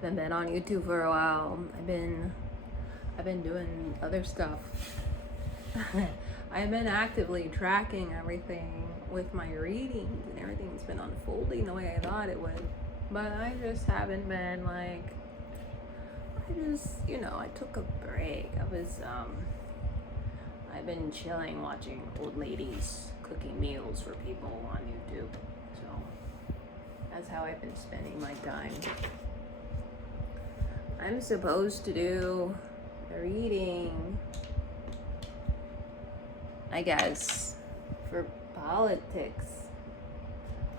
haven't been on YouTube for a while. I've been doing other stuff. I've been actively tracking everything with my readings, and everything's been unfolding the way I thought it would. But I just haven't been like, I took a break. I've been chilling watching old ladies cooking meals for people on YouTube. So that's how I've been spending my time. I'm supposed to do a reading, I guess, for politics.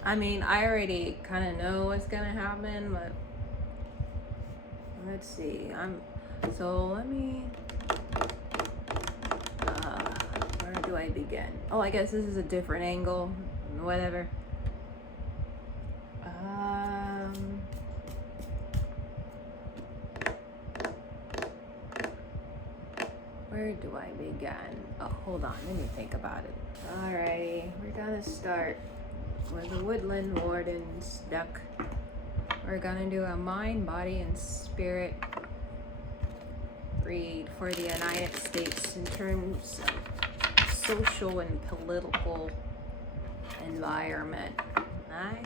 I mean, I already kind of know what's gonna happen, but let's see. Let me. Where do I begin? Oh, I guess this is a different angle. Whatever. Where do I begin? Oh, hold on. Let me think about it. Alrighty, we're gonna start with the Woodland Warden's deck. We're gonna do a mind, body, and spirit read for the United States in terms of social and political environment. Alright?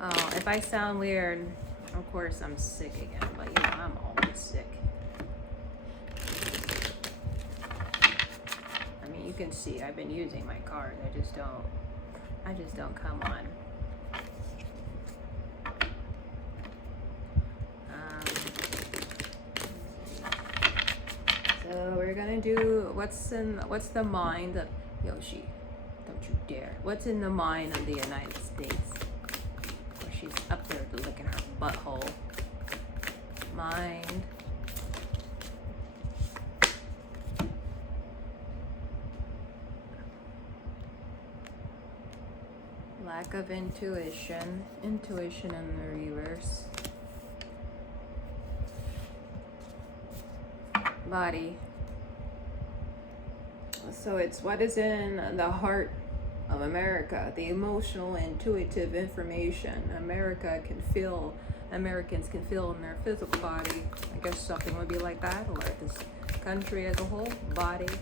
Oh, if I sound weird, of course I'm sick again, but I'm always sick. I mean, you can see I've been using my cards. I just don't come on. So we're gonna do what's the mind of Yoshi. Don't you dare. What's in the mind of the United States? Where she's up there licking her butthole. Mind. Lack of intuition. Intuition in the reverse. Body. So it's what is in the heart of America, the emotional, intuitive information Americans can feel in their physical body. I guess something would be like that, or this country as a whole. Body.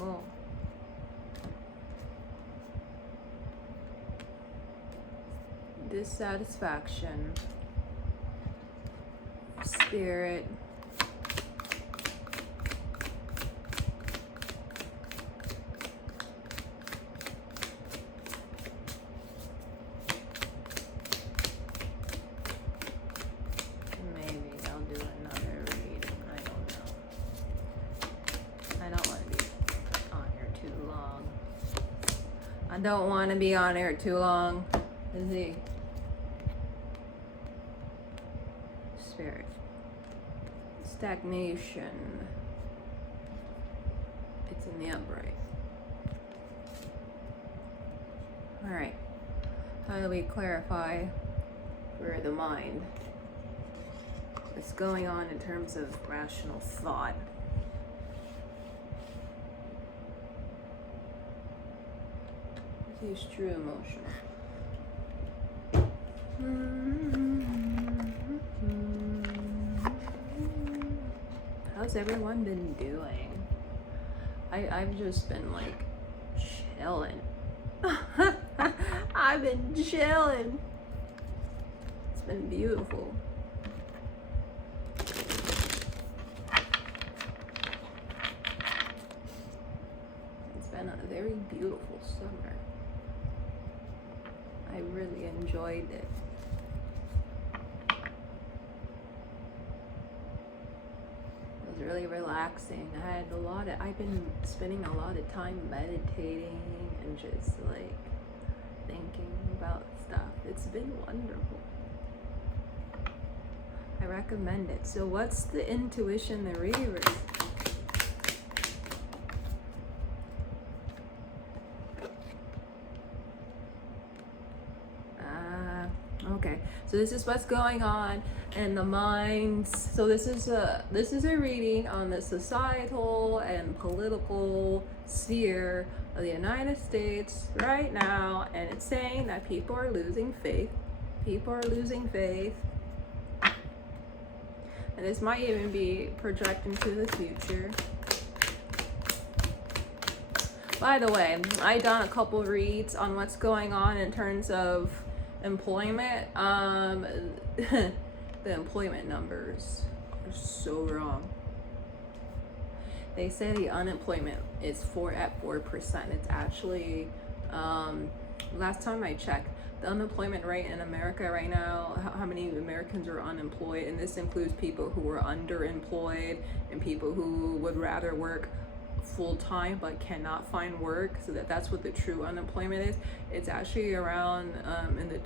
Oh. Dissatisfaction. Spirit. Maybe I'll do another reading. I don't know. I don't want to be on here too long. I don't want to be on here too long. Let's see. Spirit. Stagnation. It's in the upright. Alright. How do we clarify for the mind what's going on in terms of rational thought? This is true emotion. How's everyone been doing? I've just been like chilling. I've been chilling. It's been beautiful. It's been a very beautiful summer. I really enjoyed it. It was really relaxing. I've been spending a lot of time meditating and just like thinking about stuff. It's been wonderful. I recommend it. So what's the intuition, the reverse? Okay, So this is what's going on in the minds. So this is a reading on the societal and political sphere of the United States right now, and it's saying that people are losing faith. People are losing faith. And this might even be projecting to the future. By the way, I've done a couple reads on what's going on in terms of employment. The employment numbers are so wrong. They say the unemployment is at 4%. It's actually, last time I checked, the unemployment rate in America right now, how many Americans are unemployed, and this includes people who are underemployed and people who would rather work full-time but cannot find work, so that's what the true unemployment is. It's actually around in the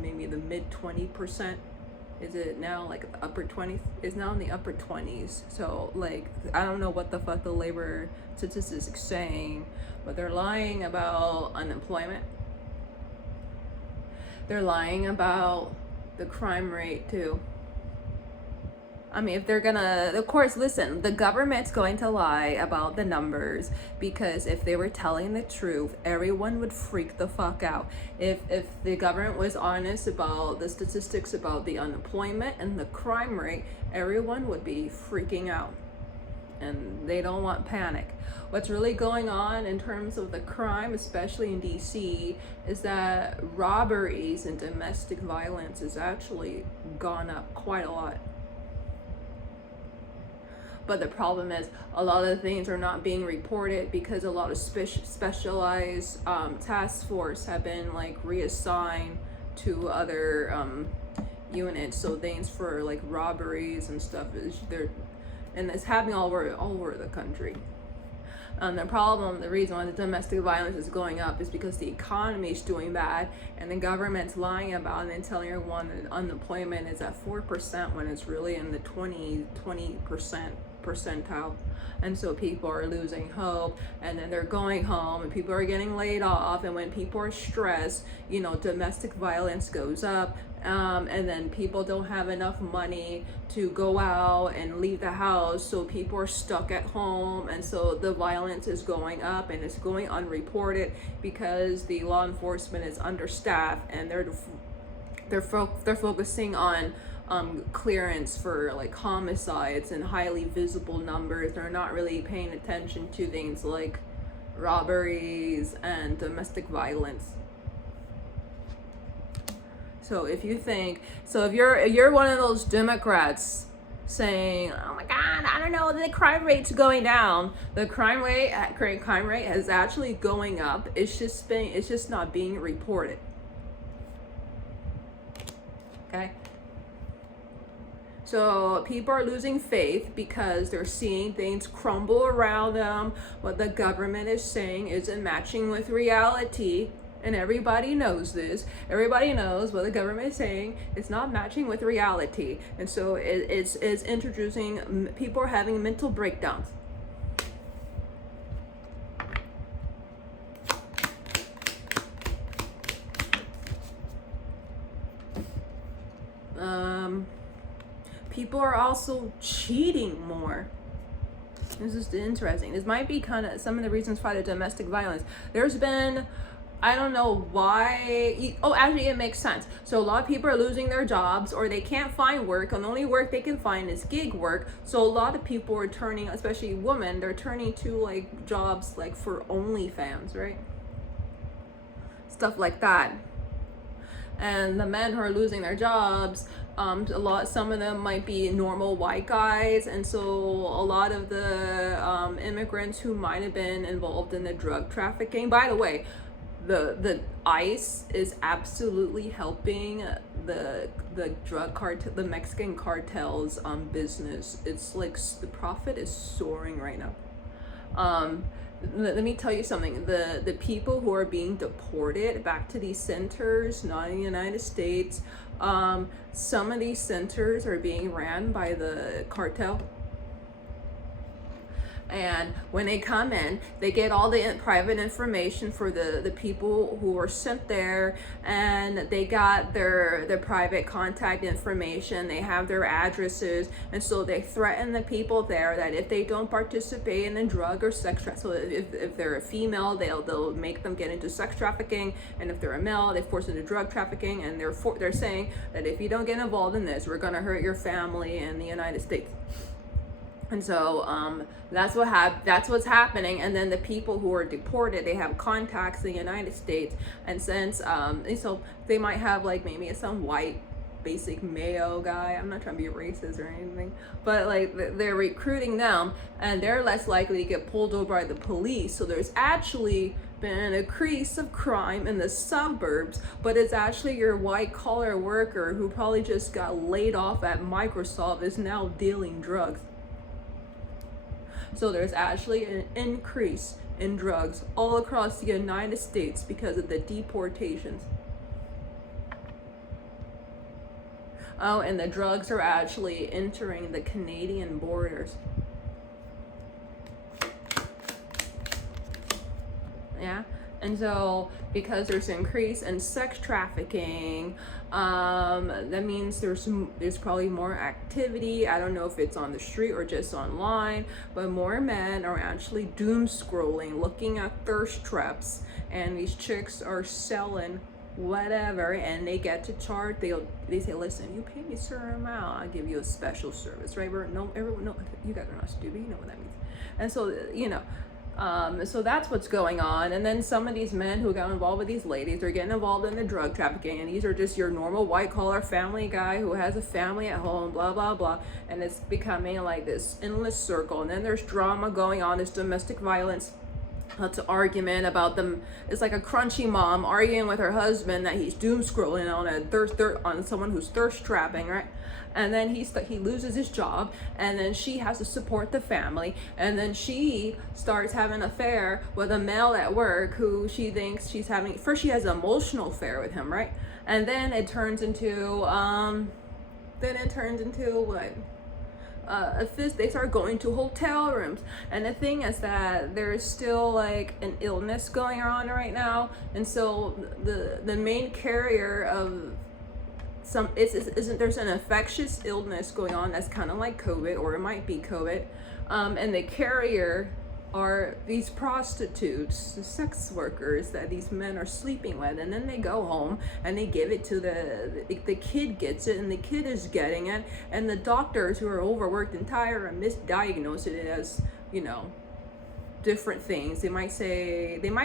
maybe the mid 20%. Is it now like the upper 20s? It's now in the upper 20s. So like, I don't know what the fuck the labor statistics is saying, but they're lying about unemployment. They're lying about the crime rate too. I mean, if they're gonna, of course, listen, the government's going to lie about the numbers, because if they were telling the truth, everyone would freak the fuck out. If the government was honest about the statistics about the unemployment and the crime rate, everyone would be freaking out. And they don't want panic. What's really going on in terms of the crime, especially in DC, is that robberies and domestic violence has actually gone up quite a lot. But the problem is a lot of things are not being reported because a lot of specialized task force have been like reassigned to other units. So things for like robberies and stuff and it's happening all over the country. The reason why the domestic violence is going up is because the economy is doing bad, and the government's lying about it and telling everyone that unemployment is at 4% when it's really in the 20% percentile. And so people are losing hope, and then they're going home, and people are getting laid off, and when people are stressed, domestic violence goes up, and then people don't have enough money to go out and leave the house, so people are stuck at home, and so the violence is going up, and it's going unreported because the law enforcement is understaffed, and they're focusing on clearance for like homicides and highly visible numbers. They're not really paying attention to things like robberies and domestic violence. So if you're one of those Democrats saying, oh my God, I don't know, the crime rate's going down. The crime rate is actually going up. It's just not being reported. Okay. So people are losing faith because they're seeing things crumble around them. What the government is saying isn't matching with reality. And everybody knows this. Everybody knows what the government is saying. It's not matching with reality. And so it's introducing, people are having mental breakdowns. People are also cheating more. This is interesting. This might be kind of some of the reasons for the domestic violence. There's been, I don't know why. Actually, it makes sense. So a lot of people are losing their jobs, or they can't find work, and the only work they can find is gig work. So a lot of people are turning, especially women, they're turning to like jobs like for OnlyFans, right? Stuff like that. And the men who are losing their jobs, some of them might be normal white guys, and so a lot of the immigrants who might have been involved in the drug trafficking. By the way, the ICE is absolutely helping the drug cartel, the Mexican cartels business. It's like the profit is soaring right now. Let me tell you something. The people who are being deported back to these centers, not in the United States, some of these centers are being ran by the cartel. And when they come in, they get all the private information for the people who were sent there, and they got their private contact information. They have their addresses, and so they threaten the people there that if they don't participate in the drug or sex so if they're a female, they'll make them get into sex trafficking, and if they're a male, they force into drug trafficking, and they're saying that if you don't get involved in this, we're gonna hurt your family in the United States. And so that's what's happening. And then the people who are deported, they have contacts in the United States, and since and so they might have like maybe some white basic Mayo guy. I'm not trying to be racist or anything, but like they're recruiting them, and they're less likely to get pulled over by the police. So there's actually been an increase of crime in the suburbs, but it's actually your white collar worker who probably just got laid off at Microsoft is now dealing drugs. So there's actually an increase in drugs all across the United States because of the deportations. Oh, and the drugs are actually entering the Canadian borders. Yeah. And so because there's an increase in sex trafficking, that means there's probably more activity. I don't know if it's on the street or just online, but more men are actually doom scrolling, looking at thirst traps, and these chicks are selling whatever, and they get to charge. They say, listen, you pay me a certain amount, I'll give you a special service, right? Everyone, no, you guys are not stupid, you know what that means. And so, so that's what's going on. And then some of these men who got involved with these ladies are getting involved in the drug trafficking, and these are just your normal white collar family guy who has a family at home, blah blah blah, and it's becoming like this endless circle. And then there's drama going on, this domestic violence. Lots of argument about them. It's like a crunchy mom arguing with her husband that he's doom scrolling on someone who's thirst trapping, right? And then he loses his job, and then she has to support the family, and then she starts having an affair with a male at work who she thinks she's having. First, she has an emotional affair with him, right? And then it turns into what? They start going to hotel rooms, and the thing is that there's still like an illness going on right now, and so the main carrier of there's an infectious illness going on that's kind of like COVID, or it might be COVID, and the carrier are these prostitutes, the sex workers that these men are sleeping with, and then they go home and they give it to the kid gets it, and the kid is getting it, and the doctors who are overworked and tired and misdiagnose it as different things. They might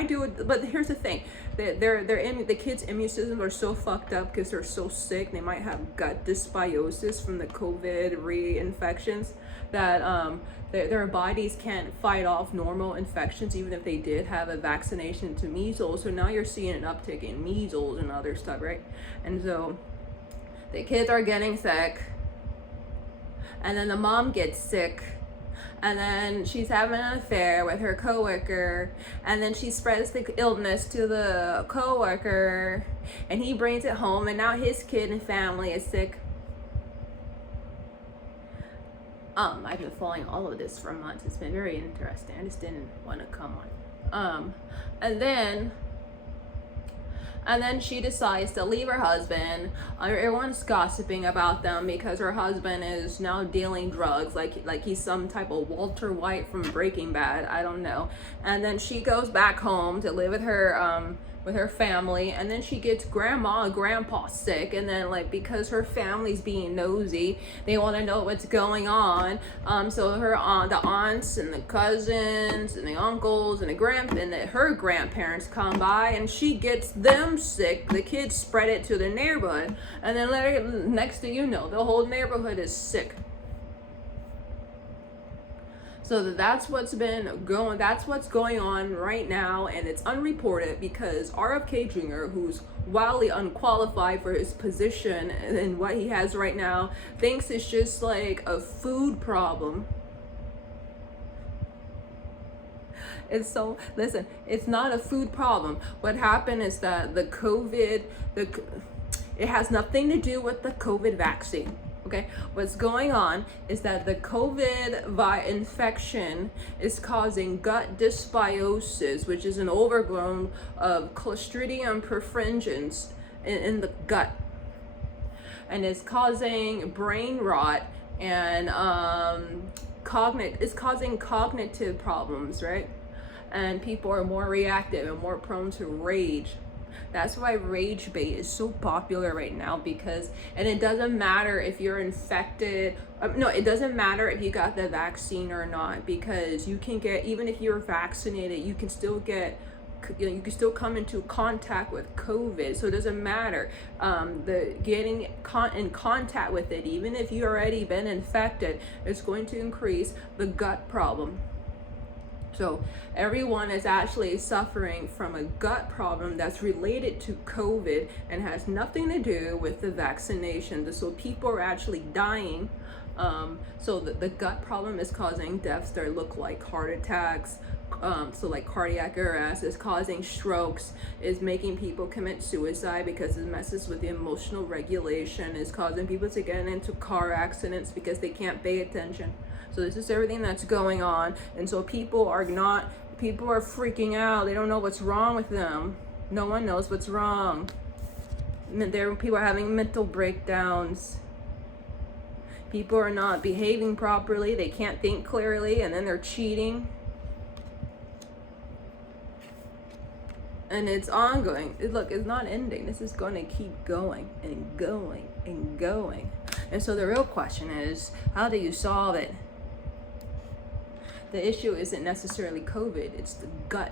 do it, but here's the thing: the kids' immune systems are so fucked up because they're so sick. They might have gut dysbiosis from the COVID reinfections that their bodies can't fight off normal infections, even if they did have a vaccination to measles. So now you're seeing an uptick in measles and other stuff, right? And so the kids are getting sick, and then the mom gets sick, and then she's having an affair with her coworker, and then she spreads the illness to the coworker, and he brings it home, and now his kid and family is sick. I've been following all of this for months. It's been very interesting. I just didn't want to come on. And then she decides to leave her husband. Everyone's gossiping about them because her husband is now dealing drugs, like he's some type of Walter White from Breaking Bad. I don't know. And then she goes back home to live with her family, and then she gets grandma and grandpa sick, and then because her family's being nosy, they want to know what's going on. So the aunts and the cousins and the uncles and her grandparents come by, and she gets them sick. The kids spread it to the neighborhood, and then next thing you know, the whole neighborhood is sick. So that's what's going on right now, and it's unreported because RFK Jr., who's wildly unqualified for his position and what he has right now, thinks it's just like a food problem. Listen, it's not a food problem. What happened is that it has nothing to do with the COVID vaccine. Okay, what's going on is that the COVID infection is causing gut dysbiosis, which is an overgrowth of Clostridium perfringens in the gut, and it's causing brain rot and it's causing cognitive problems, right? And people are more reactive and more prone to rage. That's why rage bait is so popular right now, because, and it doesn't matter if you're infected. No, it doesn't matter if you got the vaccine or not, because you can get, even if you're vaccinated, you can still get, you can still come into contact with COVID. So it doesn't matter. The getting in contact with it, even if you already been infected, is going to increase the gut problem. So everyone is actually suffering from a gut problem that's related to COVID and has nothing to do with the vaccination. So people are actually dying. So the gut problem is causing deaths that look like heart attacks. So like cardiac arrest, is causing strokes, is making people commit suicide because it messes with the emotional regulation, is causing people to get into car accidents because they can't pay attention. So this is everything that's going on. And so people are freaking out. They don't know what's wrong with them. No one knows what's wrong. People are having mental breakdowns. People are not behaving properly. They can't think clearly, and then they're cheating. And it's ongoing. Look, it's not ending. This is going to keep going and going and going. And so the real question is, how do you solve it? The issue isn't necessarily COVID, it's the gut.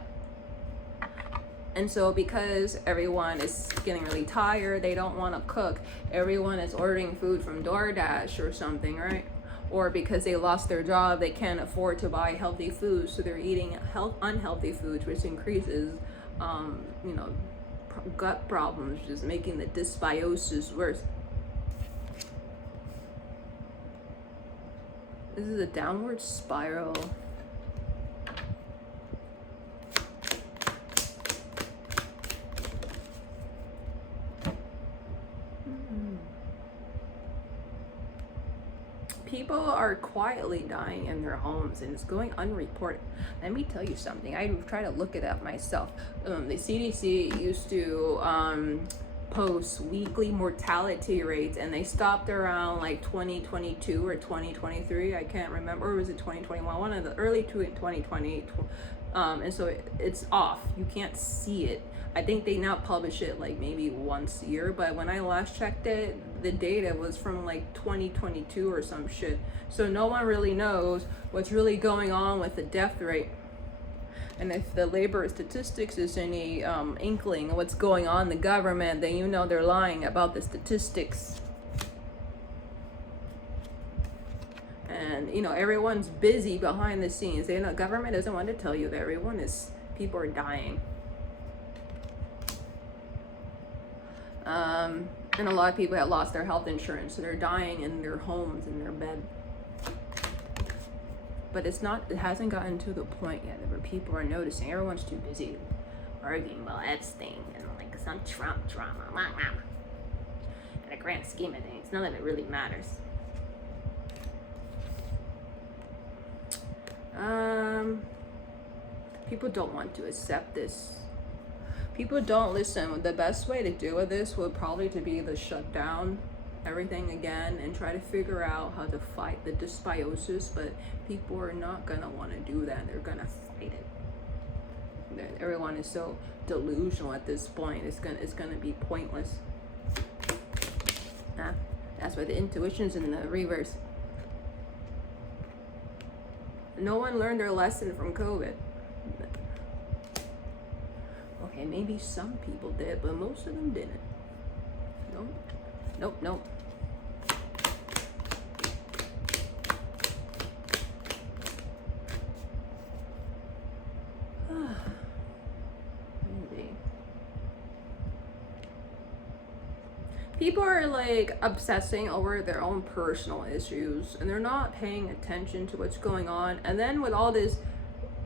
And so because everyone is getting really tired, they don't want to cook, everyone is ordering food from DoorDash or something, right? Or because they lost their job, they can't afford to buy healthy foods, so they're eating unhealthy foods, which increases gut problems, just making the dysbiosis worse. This is a downward spiral. People are quietly dying in their homes, and it's going unreported. Let me tell you something. I try to look it up myself. The CDC used to post weekly mortality rates, and they stopped around like 2022 or 2023. I can't remember. Or was it 2021? One of the early 2020. And so it's off. You can't see it. I think they now publish it like maybe once a year, but when I last checked it, the data was from like 2022 or some shit. So no one really knows what's really going on with the death rate. And if the labor statistics is any inkling of what's going on in the government, then you know they're lying about the statistics. And everyone's busy behind the scenes. Government doesn't want to tell you that people are dying. And a lot of people have lost their health insurance, so they're dying in their homes, in their bed. But it hasn't gotten to the point yet where people are noticing. Everyone's too busy arguing about Epstein and like some Trump drama. In the grand scheme of things, none of it really matters. People don't want to accept this. People don't listen. The best way to deal with this would probably be to shut down everything again and try to figure out how to fight the dysbiosis, but people are not gonna want to do that. They're gonna fight it. Everyone is so delusional at this point. It's gonna be pointless. That's why the intuition's in the reverse. No one learned their lesson from COVID. Okay, maybe some people did, but most of them didn't. Nope. Maybe. People are like obsessing over their own personal issues, and they're not paying attention to what's going on. And then with all this,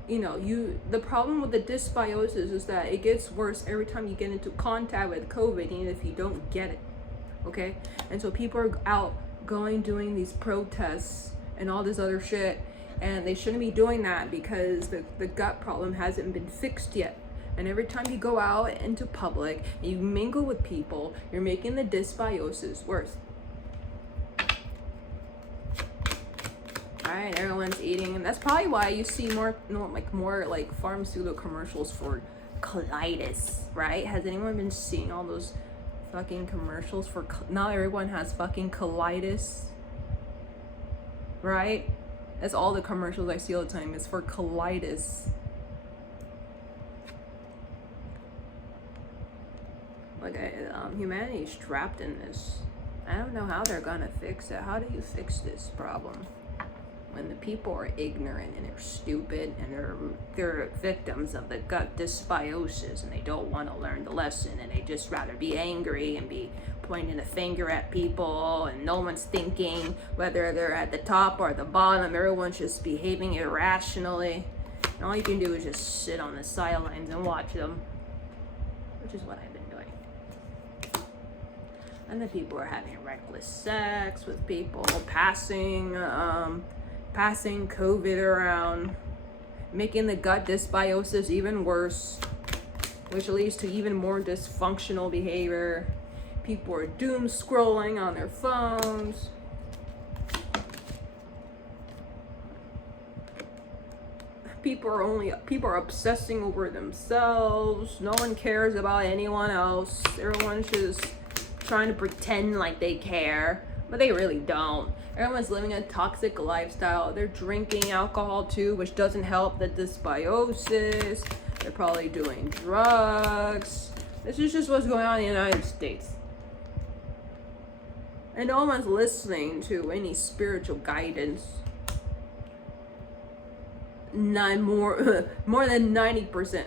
the problem with the dysbiosis is that it gets worse every time you get into contact with COVID, even if you don't get it. Okay? And so people are out doing these protests and all this other shit, and they shouldn't be doing that because the gut problem hasn't been fixed yet. And every time you go out into public and you mingle with people, you're making the dysbiosis worse. Alright, everyone's eating, and that's probably why you see more like pharmaceutical commercials for colitis, right? Has anyone been seeing all those fucking commercials for now everyone has fucking colitis, right? That's all the commercials I see all the time is for colitis. Like humanity's trapped in this. I don't know how they're gonna fix it. How do you fix this problem when the people are ignorant and they're stupid and they're victims of the gut dysbiosis and they don't want to learn the lesson and they just rather be angry and be pointing a finger at people and no one's thinking whether they're at the top or the bottom. Everyone's just behaving irrationally, and all you can do is just sit on the sidelines and watch them, which is what I've been doing. And the people are having reckless sex with people, passing COVID around, making the gut dysbiosis even worse, which leads to even more dysfunctional behavior. People are doom scrolling on their phones. People are obsessing over themselves. No one cares about anyone else. Everyone's just trying to pretend like they care, but they really don't. Everyone's living a toxic lifestyle. They're drinking alcohol too, which doesn't help the dysbiosis. They're probably doing drugs. This is just what's going on in the United States. And no one's listening to any spiritual guidance. More than 90%.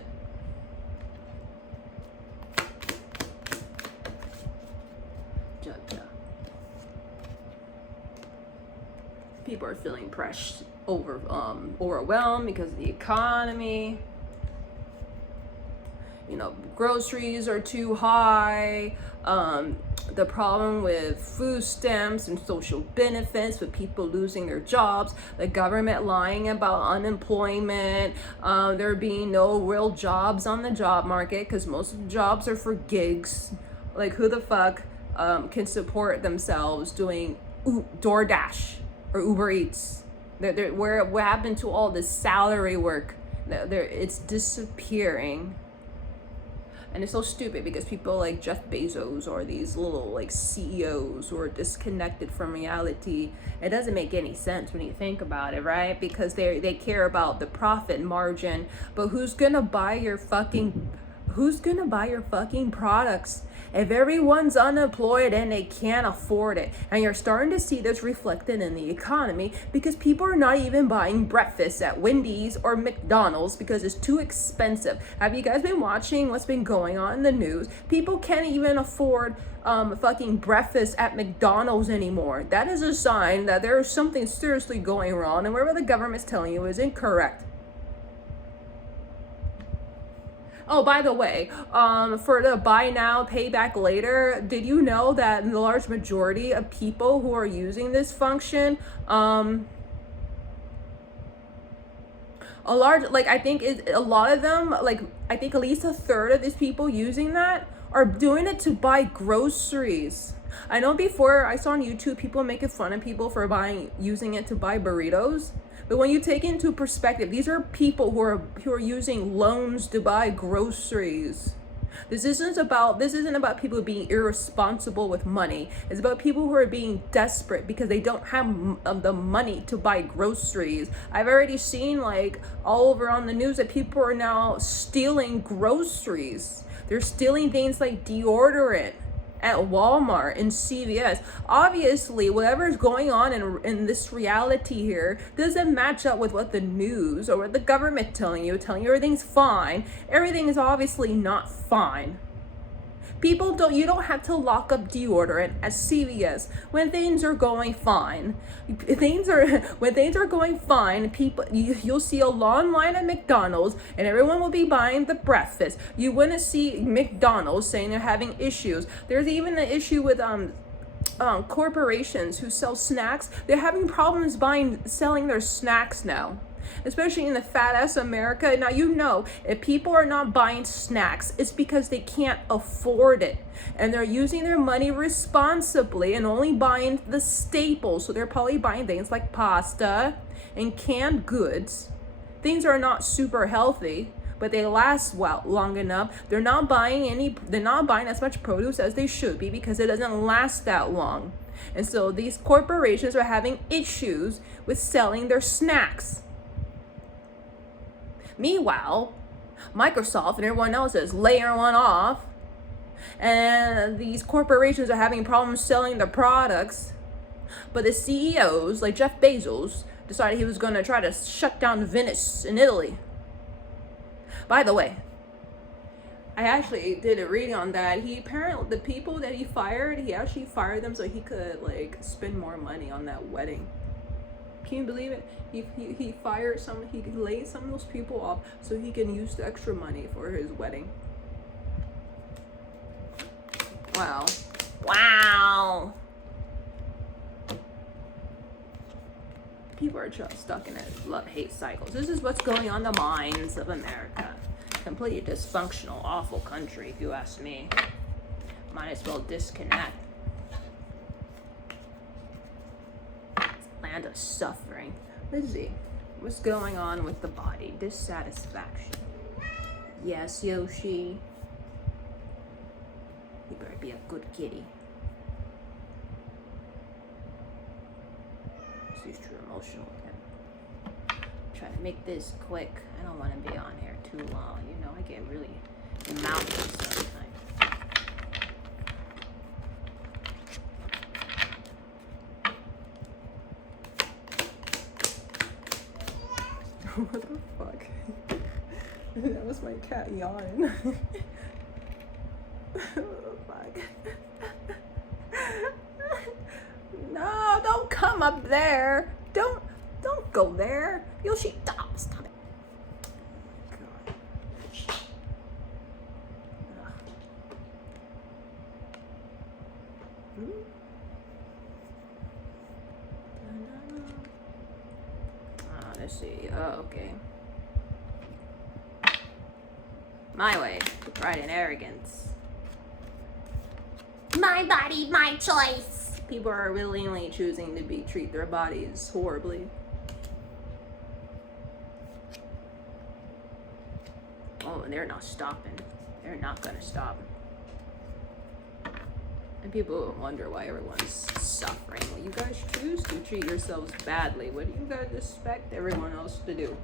People are feeling overwhelmed because of the economy. You know, groceries are too high. The problem with food stamps and social benefits, with people losing their jobs, the government lying about unemployment, there being no real jobs on the job market because most of the jobs are for gigs. Like, who the fuck can support themselves doing DoorDash or Uber Eats? What happened to all this salary work? It's disappearing. And it's so stupid because people like Jeff Bezos or these little like CEOs who are disconnected from reality, it doesn't make any sense when you think about it, right? Because they care about the profit margin, but who's gonna buy your fucking products if everyone's unemployed and they can't afford it? And you're starting to see this reflected in the economy because people are not even buying breakfast at Wendy's or McDonald's because it's too expensive. Have you guys been watching what's been going on in the news? People can't even afford fucking breakfast at McDonald's anymore. That is a sign that there is something seriously going wrong, and whatever the government's telling you is incorrect. Oh, by the way, for the buy now, pay back later, did you know that the large majority of people who are using this function, I think a lot of them, I think at least a third of these people using that are doing it to buy groceries. I know before I saw on YouTube people making fun of people for using it to buy burritos. But when you take into perspective, these are people who are using loans to buy groceries. This isn't about people being irresponsible with money. It's about people who are being desperate because they don't have the money to buy groceries. I've already seen all over on the news that people are now stealing groceries. They're stealing things like deodorant at Walmart and CVS. Obviously, whatever's going on in this reality here doesn't match up with what the news or what the government telling you everything's fine. Everything is obviously not fine. You don't have to lock up deodorant at CVS when things are going fine. When things are going fine, you'll see a long line at McDonald's and everyone will be buying the breakfast. You wouldn't see McDonald's saying they're having issues. There's even an issue with corporations who sell snacks, they're having problems selling their snacks now. Especially in the fat ass America. Now, you know, if people are not buying snacks, it's because they can't afford it. And they're using their money responsibly and only buying the staples. So they're probably buying things like pasta and canned goods. Things are not super healthy, but they last long enough. They're not buying as much produce as they should be because it doesn't last that long. And so these corporations are having issues with selling their snacks. Meanwhile, Microsoft and everyone else is laying one off, and these corporations are having problems selling their products. But the CEOs, like Jeff Bezos, decided he was going to try to shut down Venice in Italy. By the way, I actually did a reading on that. The people that he actually fired them so he could like spend more money on that wedding. Can you believe it? He fired he laid some of those people off so he can use the extra money for his wedding. Wow. People are just stuck in a love-hate cycles. This is what's going on in the minds of America. Completely dysfunctional, awful country, if you ask me. Might as well disconnect. Land of suffering. Let's see. What's going on with the body? Dissatisfaction. Yes, Yoshi. You better be a good kitty. She's too emotional again. Try to make this quick. I don't want to be on here too long. You know, I get really mouthy sometimes. What the fuck? That was my cat yawning. What the fuck? No, don't come up there. Don't go there. Yoshi, stop it. God. Let's see. Oh, okay. My way. Pride and arrogance. My body, my choice. People are willingly choosing to treat their bodies horribly. Oh, and they're not stopping. They're not gonna stop. And people wonder why everyone's suffering. Well, you guys choose to treat yourselves badly. What do you guys expect everyone else to do?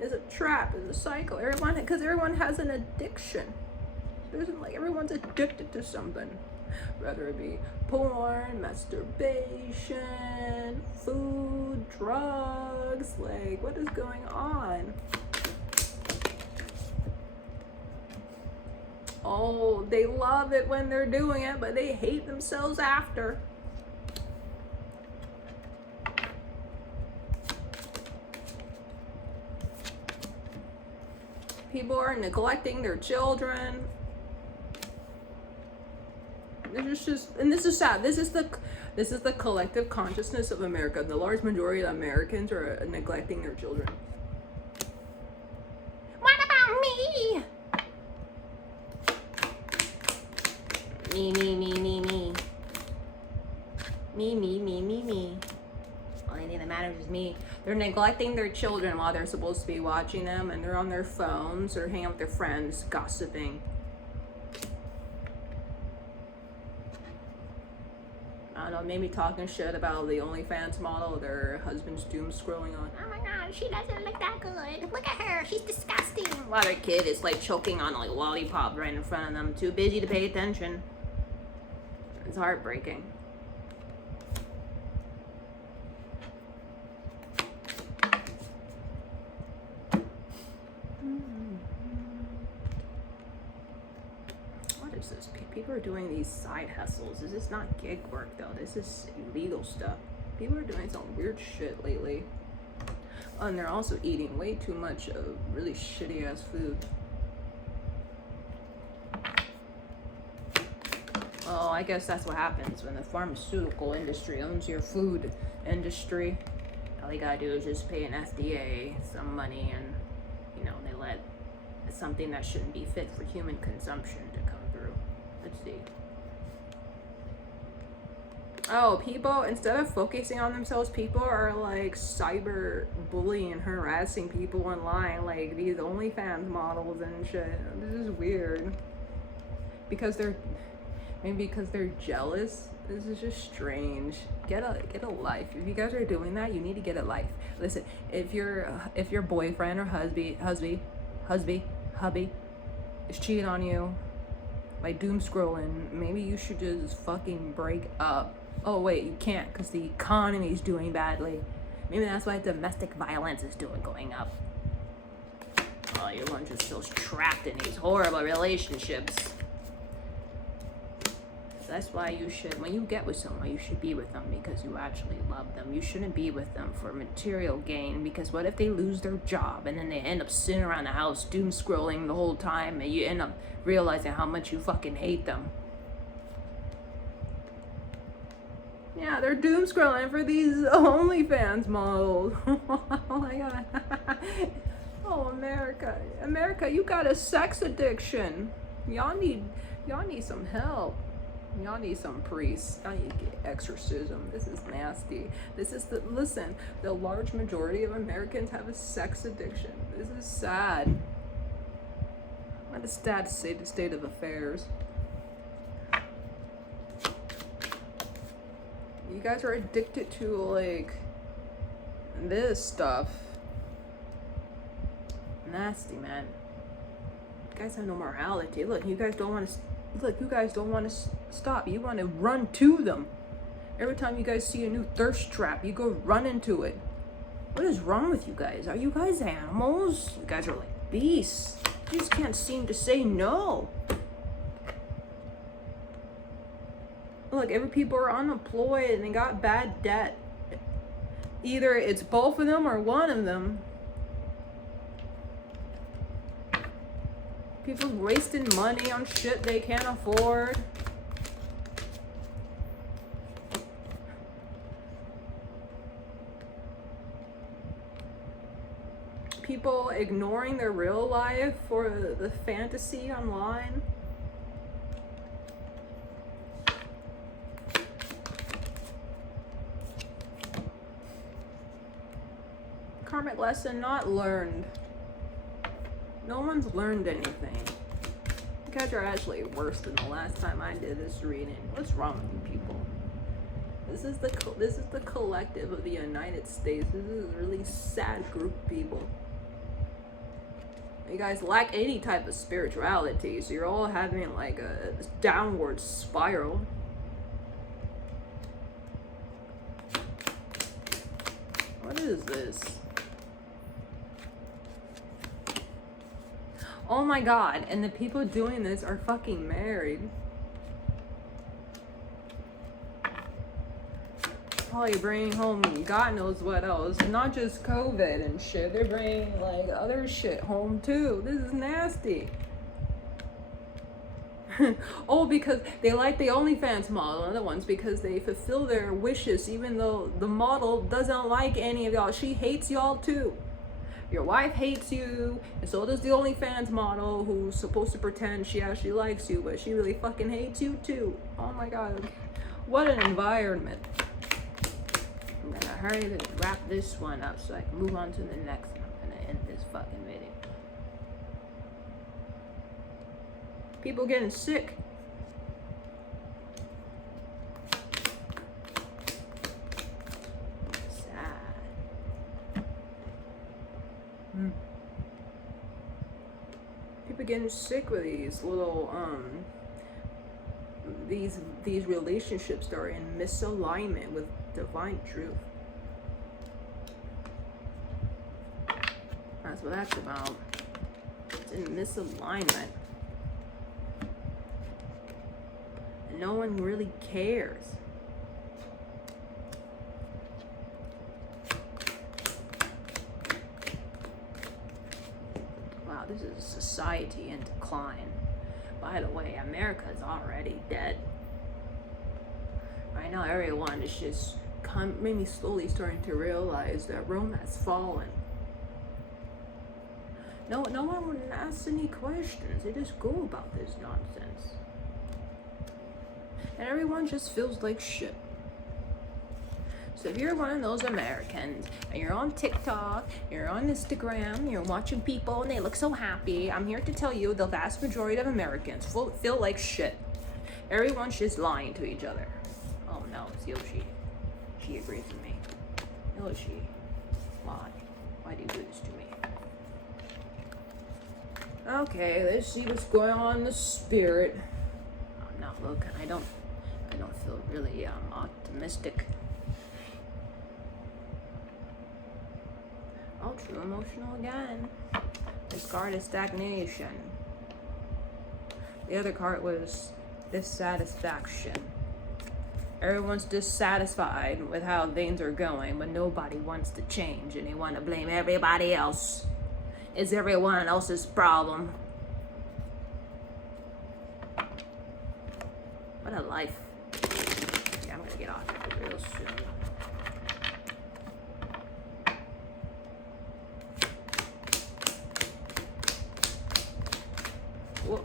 It's a trap. It's a cycle. Because everyone has an addiction. Everyone's addicted to something. Whether it be porn, masturbation, food, drugs. Like, what is going on? Oh, they love it when they're doing it, but they hate themselves after. People are neglecting their children. This is sad. This is the collective consciousness of America. The large majority of Americans are neglecting their children. What about me? Me. Only thing that matters is me. They're neglecting their children while they're supposed to be watching them, and they're on their phones or hanging out with their friends, gossiping. I don't know, maybe talking shit about the OnlyFans model their husband's doom scrolling on. Oh my god, she doesn't look that good. Look at her, she's disgusting. While their kid is like choking on like lollipop right in front of them, too busy to pay attention. It's heartbreaking. People are doing these side hustles. This is not gig work though. This is illegal stuff. People are doing some weird shit lately. And they're also eating way too much of really shitty ass food. Well, I guess that's what happens when the pharmaceutical industry owns your food industry. All you gotta do is just pay an FDA some money, and they let something that shouldn't be fit for human consumption to come through. Let's see. Oh, people, instead of focusing on themselves, people are like cyber bullying and harassing people online, like these OnlyFans models and shit. This is weird. Because they're jealous. This is just strange. Get a life. If you guys are doing that, you need to get a life. Listen, if your boyfriend or hubby is cheating on you, like doom scrolling, maybe you should just fucking break up. Oh wait, you can't because the economy is doing badly. Maybe that's why domestic violence is going up. Oh, everyone just feels trapped in these horrible relationships. So that's why you should, when you get with someone, you should be with them because you actually love them. You shouldn't be with them for material gain, because what if they lose their job and then they end up sitting around the house doom scrolling the whole time, and you end up realizing how much you fucking hate them. Yeah, they're doom scrolling for these OnlyFans models. Oh my god. Oh, America, you got a sex addiction. Y'all need some help. Y'all need some priests. Y'all need to get exorcism. This is nasty. Listen, the large majority of Americans have a sex addiction. This is sad. What a sad state of affairs. You guys are addicted to like this stuff. Nasty, man. You guys have no morality. Look, you guys don't want to stop. You want to run to them. Every time you guys see a new thirst trap, you go run into it. What is wrong with you guys? Are you guys animals? You guys are like beasts. You just can't seem to say no. Look, every people are unemployed and they got bad debt. Either it's both of them or one of them. People wasting money on shit they can't afford. People ignoring their real life for the fantasy online. Karmic lesson not learned. No one's learned anything. You guys are actually worse than the last time I did this reading. What's wrong with you people? This is the collective of the United States. This is a really sad group of people. You guys lack any type of spirituality, so you're all having like a downward spiral. What is this? Oh my god, and the people doing this are fucking married. Probably bringing home God knows what else. Not just COVID and shit. They're bringing like other shit home too. This is nasty. Oh, because they like the OnlyFans model, other ones, because they fulfill their wishes even though the model doesn't like any of y'all. She hates y'all too. Your wife hates you, and so does the OnlyFans model, who's supposed to pretend she actually likes you, but she really fucking hates you too. Oh my god. What an environment. I'm gonna hurry to wrap this one up so I can move on to the next one. I'm gonna end this fucking video. People getting sick. People getting sick with these little these relationships that are in misalignment with divine truth. That's what that's about. It's in misalignment. And no one really cares. This is a society in decline. By the way, America is already dead. know everyone is just maybe slowly starting to realize that Rome has fallen. No one asks any questions. They just go about this nonsense. And everyone just feels like shit. So if you're one of those Americans and you're on TikTok, you're on Instagram, you're watching people and they look so happy, I'm here to tell you the vast majority of Americans feel like shit. Everyone's just lying to each other. Oh no, it's Yoshi. She agrees with me. Yoshi, why? Why do you do this to me? Okay, let's see what's going on in the spirit. I'm not looking. I don't feel really optimistic. Oh, too emotional again. This card is stagnation. The other card was dissatisfaction. Everyone's dissatisfied with how things are going, but nobody wants to change and they want to blame everybody else. It's everyone else's problem. What a life. Yeah, I'm gonna get off here real soon. Whoa.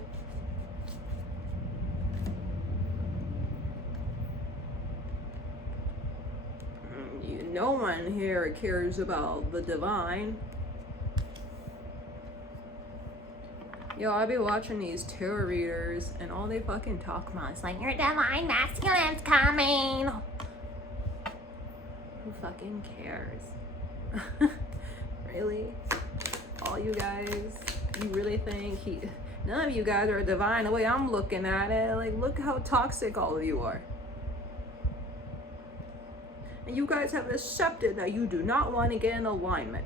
No one here cares about the divine. Yo, I be watching these tarot readers and all they fucking talk about is like, your divine masculine's coming. Who fucking cares? Really? All you guys, you really think none of you guys are divine the way I'm looking at it? Like, look how toxic all of you are. And you guys have accepted that you do not want to get in alignment.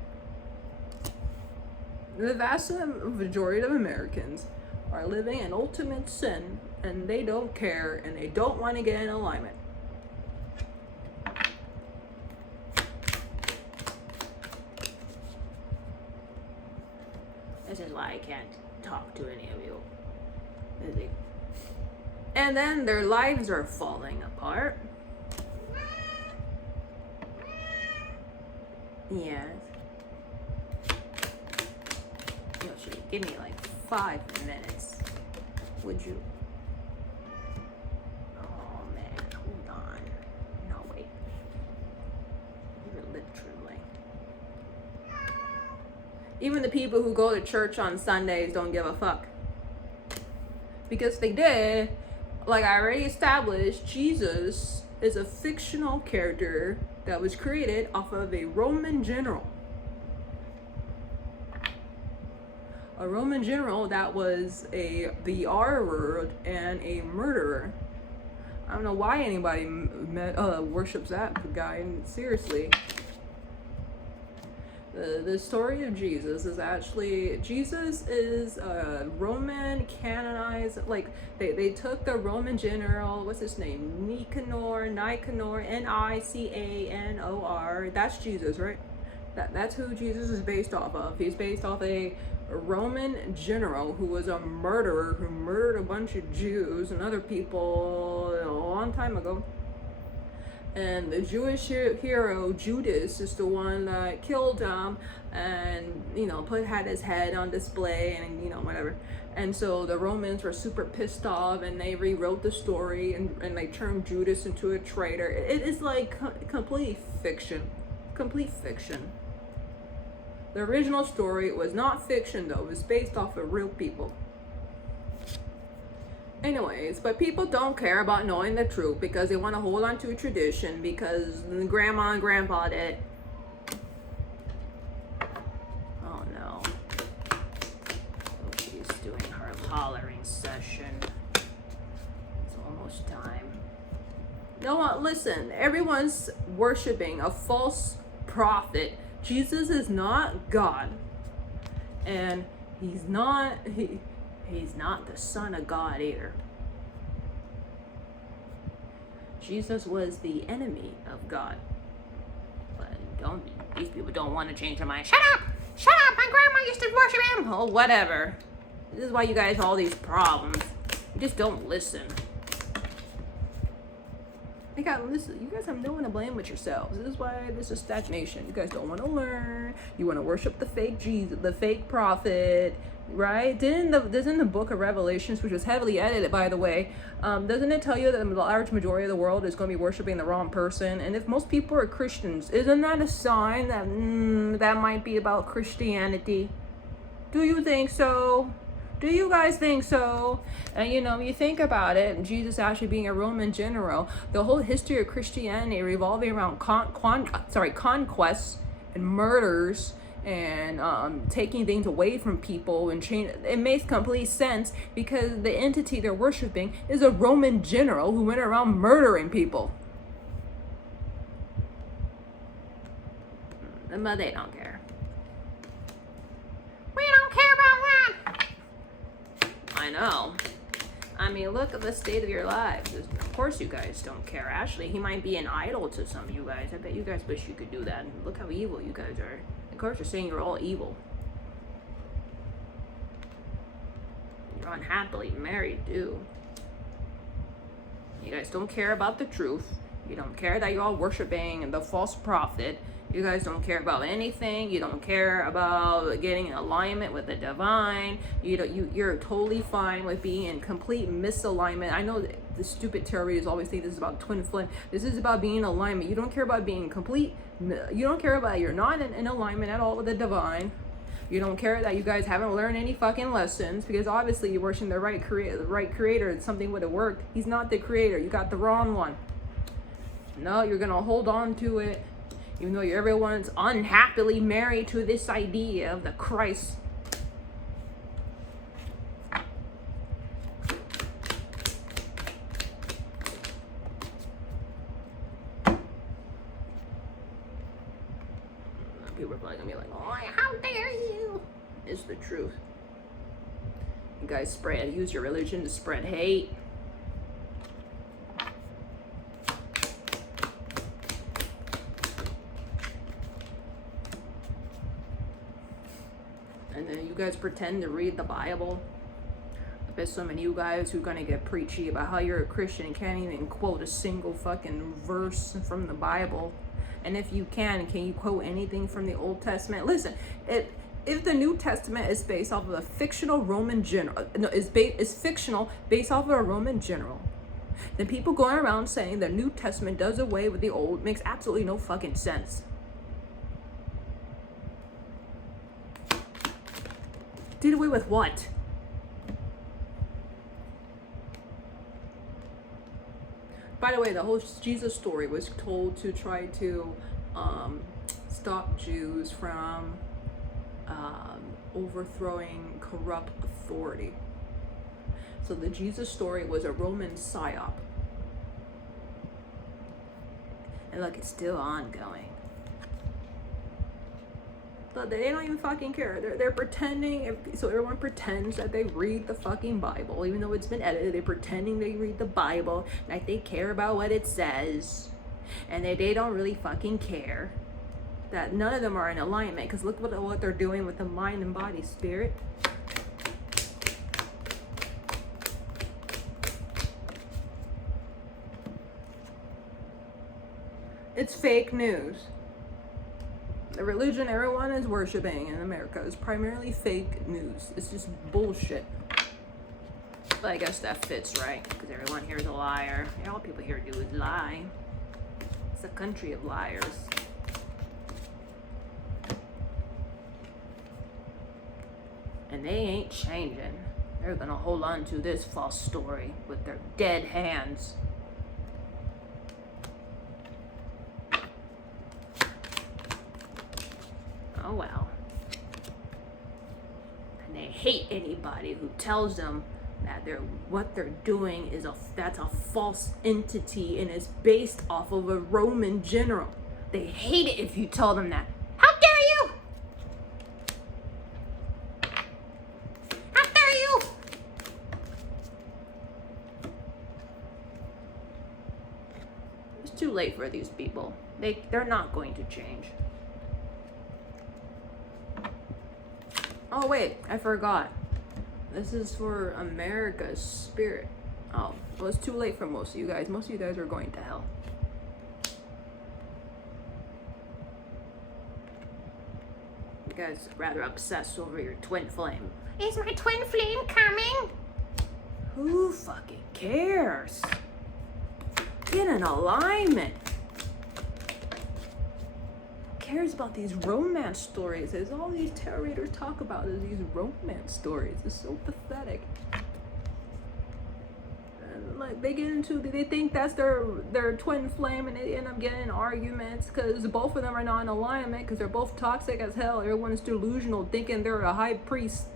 The vast majority of Americans are living in ultimate sin and they don't care and they don't want to get in alignment. This is why I can't talk to any of you. And then their lives are falling apart. Yes. Yoshi, give me like 5 minutes. Would you? Oh man, hold on. No, wait. Your lip trembling. Even the people who go to church on Sundays don't give a fuck. Because they did, like I already established, Jesus is a fictional character that was created off of a Roman general. A Roman general that was the R word and a murderer. I don't know why anybody worships that guy. Seriously. The story of Jesus is actually, Jesus is a Roman canonized, like they took the Roman general, what's his name? Nicanor, Nicanor, that's Jesus, right? That's who Jesus is based off of. He's based off a Roman general who was a murderer, who murdered a bunch of Jews and other people a long time ago. And the Jewish hero Judas is the one that killed him, and had his head on display, and whatever. And so the Romans were super pissed off, and they rewrote the story, and they turned Judas into a traitor. It is like complete fiction. The original story was not fiction though, it was based off of real people. Anyways, but people don't care about knowing the truth because they want to hold on to a tradition because grandma and grandpa did it. Oh no. Oh, she's doing her hollering session. It's almost time. No, listen, everyone's worshiping a false prophet. Jesus is not God. And he's not the Son of God either. Jesus was the enemy of God. But these people don't want to change their mind. Shut up! My grandma used to worship him! Oh, whatever. This is why you guys have all these problems. You just don't listen. listen, you guys have no one to blame but yourselves. This is why this is stagnation. You guys don't want to learn. You want to worship the fake Jesus, the fake prophet, right? Doesn't the book of Revelations, which was heavily edited, by the way, doesn't it tell you that the large majority of the world is going to be worshiping the wrong person? And if most people are Christians, isn't that a sign that that might be about Christianity? Do you think so? Do you guys think so? And you think about it, Jesus actually being a Roman general, the whole history of Christianity revolving around conquests and murders and taking things away from people and change. It makes complete sense because the entity they're worshiping is a Roman general who went around murdering people. But they don't care. We don't care about that. I know. I mean, look at the state of your lives. Of course you guys don't care. Actually, he might be an idol to some of you guys. I bet you guys wish you could do that. And look how evil you guys are. Of course you're saying you're all evil. You're unhappily married, too. You guys don't care about the truth. You don't care that you're all worshiping the false prophet. You guys don't care about anything. You don't care about getting in alignment with the divine. You're totally fine with being in complete misalignment. I know the stupid terrorists always think this is about twin flame. This is about being in alignment. You don't care about being complete. You don't care about you're not in alignment at all with the divine. You don't care that you guys haven't learned any fucking lessons because obviously you're worshiping the right creator. Something would have worked. He's not the creator. You got the wrong one. No, you're gonna hold on to it. Even though everyone's unhappily married to this idea of the Christ. People are probably gonna be like, oh, how dare you? It's the truth. You guys use your religion to spread hate. And then you guys pretend to read the Bible. I bet some of you guys who are gonna get preachy about how you're a Christian and can't even quote a single fucking verse from the Bible. And if you can you quote anything from the Old Testament? Listen, if the New Testament is based off of a fictional Roman general, is fictional based off of a Roman general, then people going around saying the New Testament does away with the Old makes absolutely no fucking sense. Did away with what? By the way, the whole Jesus story was told to try to stop Jews from overthrowing corrupt authority. So the Jesus story was a Roman psyop. And look, it's still ongoing. But they don't even fucking care. They're pretending. So everyone pretends that they read the fucking Bible, even though it's been edited. They're pretending they read the Bible, like they care about what it says, and they don't really fucking care. That none of them are in alignment. Because look what they're doing with the mind and body, spirit. It's fake news. The religion everyone is worshiping in America is primarily fake news. It's just bullshit. But I guess that fits, right? Because everyone here is a liar. All people here do is lie. It's a country of liars. And they ain't changing. They're gonna hold on to this false story with their dead hands. Oh well. And they hate anybody who tells them that what they're doing is that's a false entity and is based off of a Roman general. They hate it if you tell them that. How dare you? How dare you? It's too late for these people. They're not going to change. Oh wait, I forgot. This is for America's spirit. Oh, well, it's too late for most of you guys. Most of you guys are going to hell. You guys are rather obsessed over your twin flame. Is my twin flame coming? Who fucking cares? Get in alignment. Who cares about these romance stories? As all these tarot readers talk about is these romance stories. It's so pathetic. And like they think that's their twin flame, and they end up getting in arguments because both of them are not in alignment because they're both toxic as hell. Everyone's delusional, thinking they're a high priestess,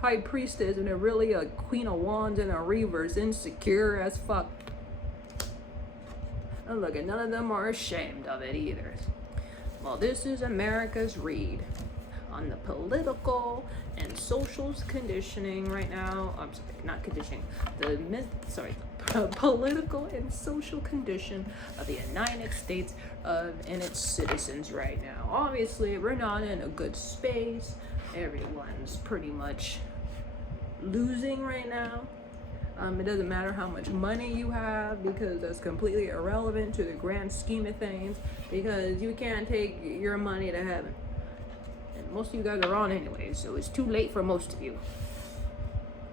and they're really a queen of wands and a reverse, insecure as fuck. And look, none of them are ashamed of it either. Well, this is America's read on the political and social conditioning right now. I'm sorry, not conditioning. Political and social condition of the United States and its citizens right now. Obviously, we're not in a good space. Everyone's pretty much losing right now. It doesn't matter how much money you have because that's completely irrelevant to the grand scheme of things, because you can't take your money to heaven. And most of you guys are on anyway, so it's too late for most of you.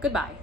Goodbye.